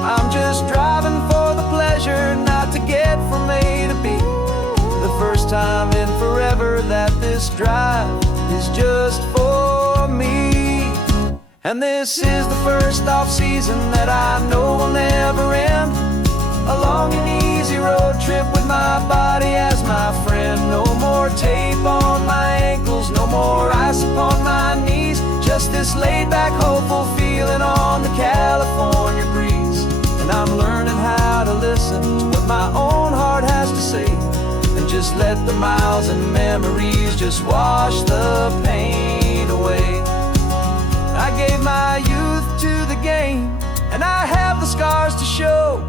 I'm just driving for the pleasure, not to get from A to B, the first time in forever that this drive is just for me. And this is the first off-season that I know will never end, a long and easy road trip with my body as my friend. No more tape on my ankles, no more ice upon my knees, just this laid-back, hopeful feeling on the California breeze. And I'm learning how to listen to what my own heart has to say, and just let the miles and memories just wash the pain away. I gave my youth to the game, and I have the scars to show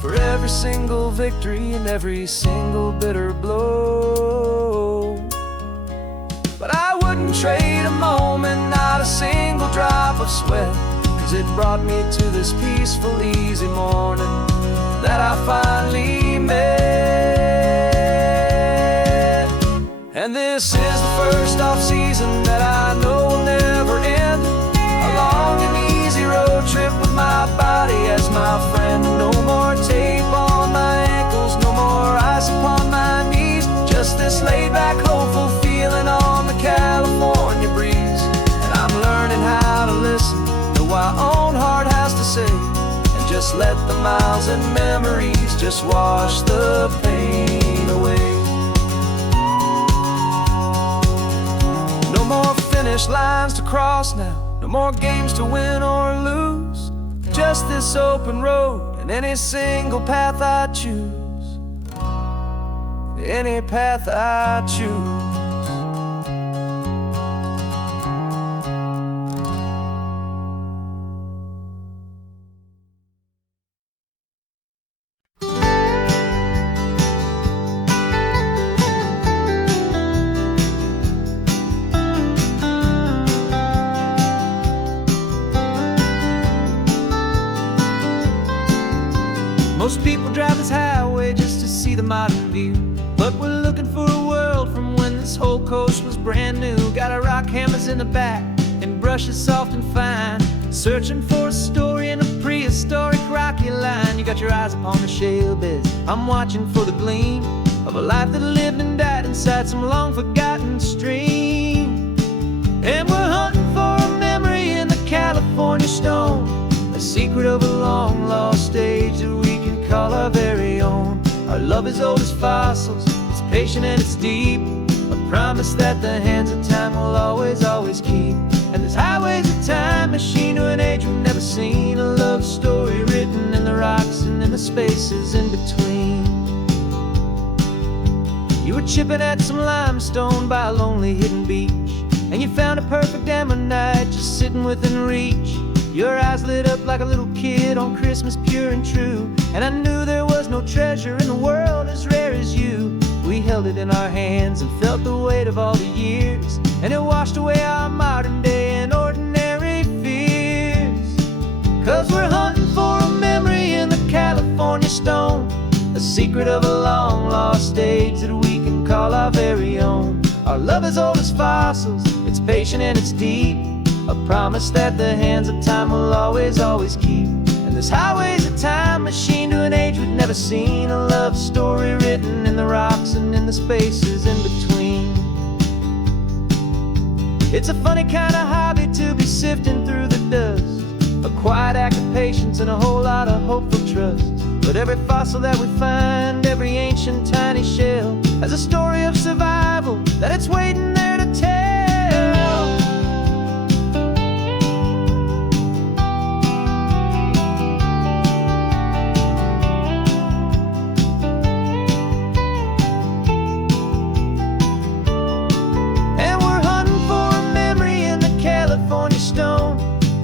for every single victory and every single bitter blow. But I wouldn't trade a moment, not a single drop of sweat, 'cause it brought me to this peaceful, easy morning that I finally met. And this is the first off-season that I know will never end, a long and easy road trip with my body as my friend. No more tape on my ankles, no more ice upon my knees, just this laid-back, hopeful feeling on the California breeze. And I'm learning how to listen to what my own heart has to say, and just let the miles and memories just wash the pain away. No more finish lines to cross now, no more games to win or lose, just this open road and any single path I choose. any path I choose. Most people drive this highway just to see the modern view, but we're looking for a world from when this whole coast was brand new. Got our rock hammers in the back and brushes soft and fine, searching for a story in a prehistoric rocky line. You got your eyes upon the shale beds, I'm watching for the gleam of a life that lived and died inside some long forgotten stream. And we're hunting for a memory in the California stone, a secret of a long lost age that we can call our very own. Our love is old as fossils, it's patient and it's deep, a promise that the hands of time will always, always keep. And this highway's a time machine to an age we've never seen, a love story written in the rocks and in the spaces in between. You were chipping at some limestone by a lonely hidden beach, and you found a perfect ammonite just sitting within reach. Your eyes lit up like a little kid on Christmas, pure and true, and I knew there was no treasure in the world as rare as you. We held it in our hands and felt the weight of all the years, and it washed away our modern day and ordinary fears. 'Cause we're hunting for a memory in the California stone, a secret of a long lost age that we can call our very own. Our love is old as fossils, it's patient and it's deep, a promise that the hands of time will always, always keep. And this highway's a time machine to an age we've never seen, a love story written in the rocks and in the spaces in between. It's a funny kind of hobby to be sifting through the dust, a quiet act of patience and a whole lot of hopeful trust. But every fossil that we find, every ancient tiny shell, has a story of survival that it's waiting there to tell.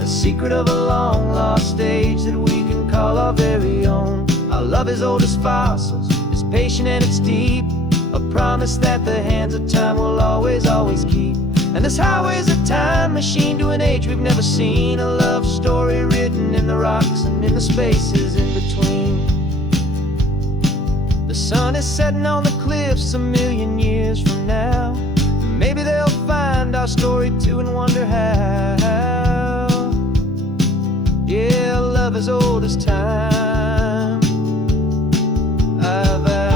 Secret of a long lost age that we can call our very own. Our love is old as fossils, it's patient and it's deep, a promise that the hands of time will always, always keep. And this highway's a time machine to an age we've never seen, a love story written in the rocks and in the spaces in between. The sun is setting on the cliffs a million years from now, maybe they'll find our story too and wonder how. Yeah, love as old as time, I vow.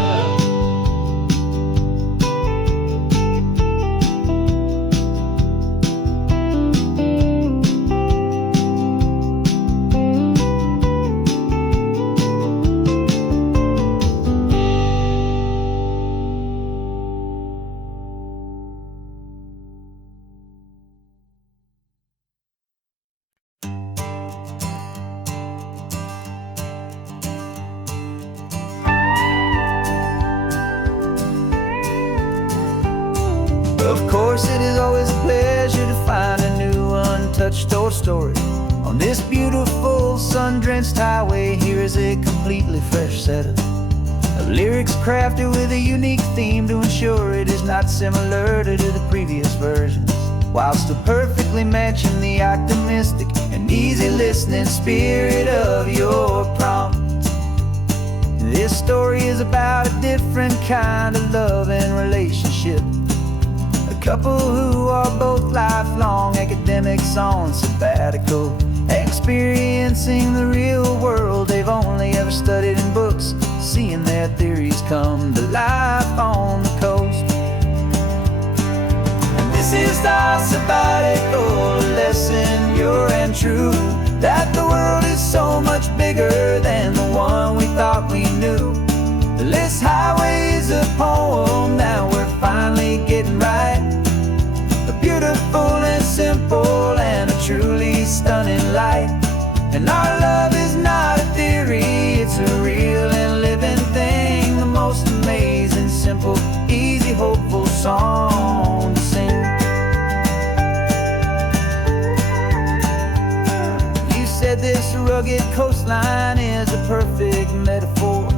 Of course, it is always a pleasure to find a new untouched old story. On this beautiful sun-drenched highway, here is a completely fresh set of lyrics crafted with a unique theme to ensure it is not similar to the previous versions, while still perfectly matching the optimistic and easy listening spirit of your prompt. This story is about a different kind of love and relationship, couple who are both lifelong academics on sabbatical, experiencing the real world they've only ever studied in books, seeing their theories come to life on the coast. And this is our sabbatical lesson, pure and true, that the world is so much bigger than the one we thought we knew. This highway is a poem that we're finally getting right, beautiful and simple and a truly stunning light. And our love is not a theory, it's a real and living thing, the most amazing, simple song to sing. You said this rugged coastline is a perfect metaphor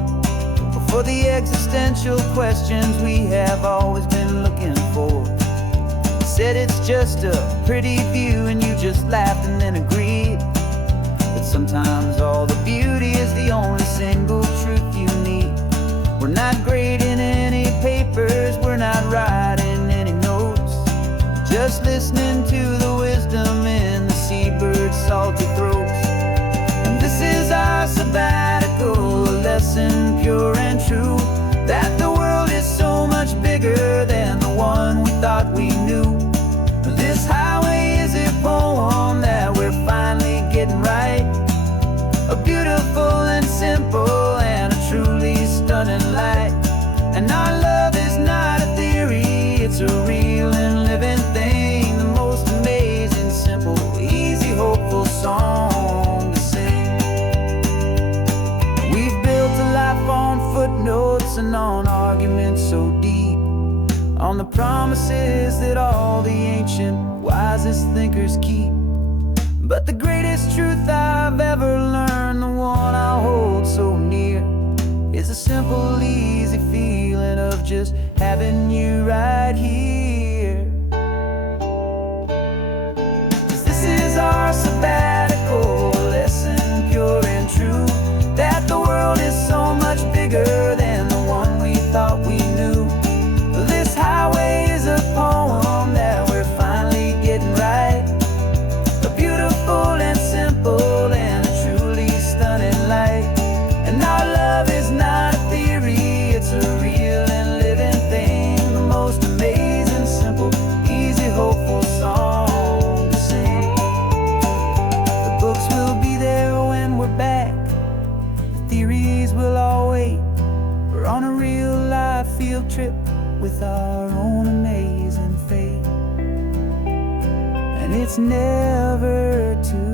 for the existential questions we have always been looking for. Said it's just a pretty view and you just laughed and then agreed. But sometimes all the beauty is the only single truth you need. We're not grading any papers, we're not writing any notes, just listening to the wisdom in the seabird's salty throats. And this is our sabbatical, a lesson pure and true, that the world is so much bigger than the one we thought we knew. This highway is a poem that we're finally getting right, a beautiful and simple and a truly stunning light. And our love is not a theory, it's a real and living thing, the most amazing, simple, easy, hopeful song to sing. We've built a life on footnotes and on arguments so deep, on the promises that all the ancient, wisest thinkers keep. But the greatest truth I've ever learned, the one I hold so near, is a simple, easy feeling of just having you right here. 'Cause this is our sabbatical, lesson pure and true, that the world is so much bigger than the one we thought we knew. This highway is a poem that we're finally getting right, a beautiful and simple and a truly stunning light. And our love is not a theory, it's a real and living thing, the most amazing, simple, easy, hopeful song to sing. The books will be there when we're back, the theories will all wait. We're on a real life field trip with our own amazing fate, and it's never too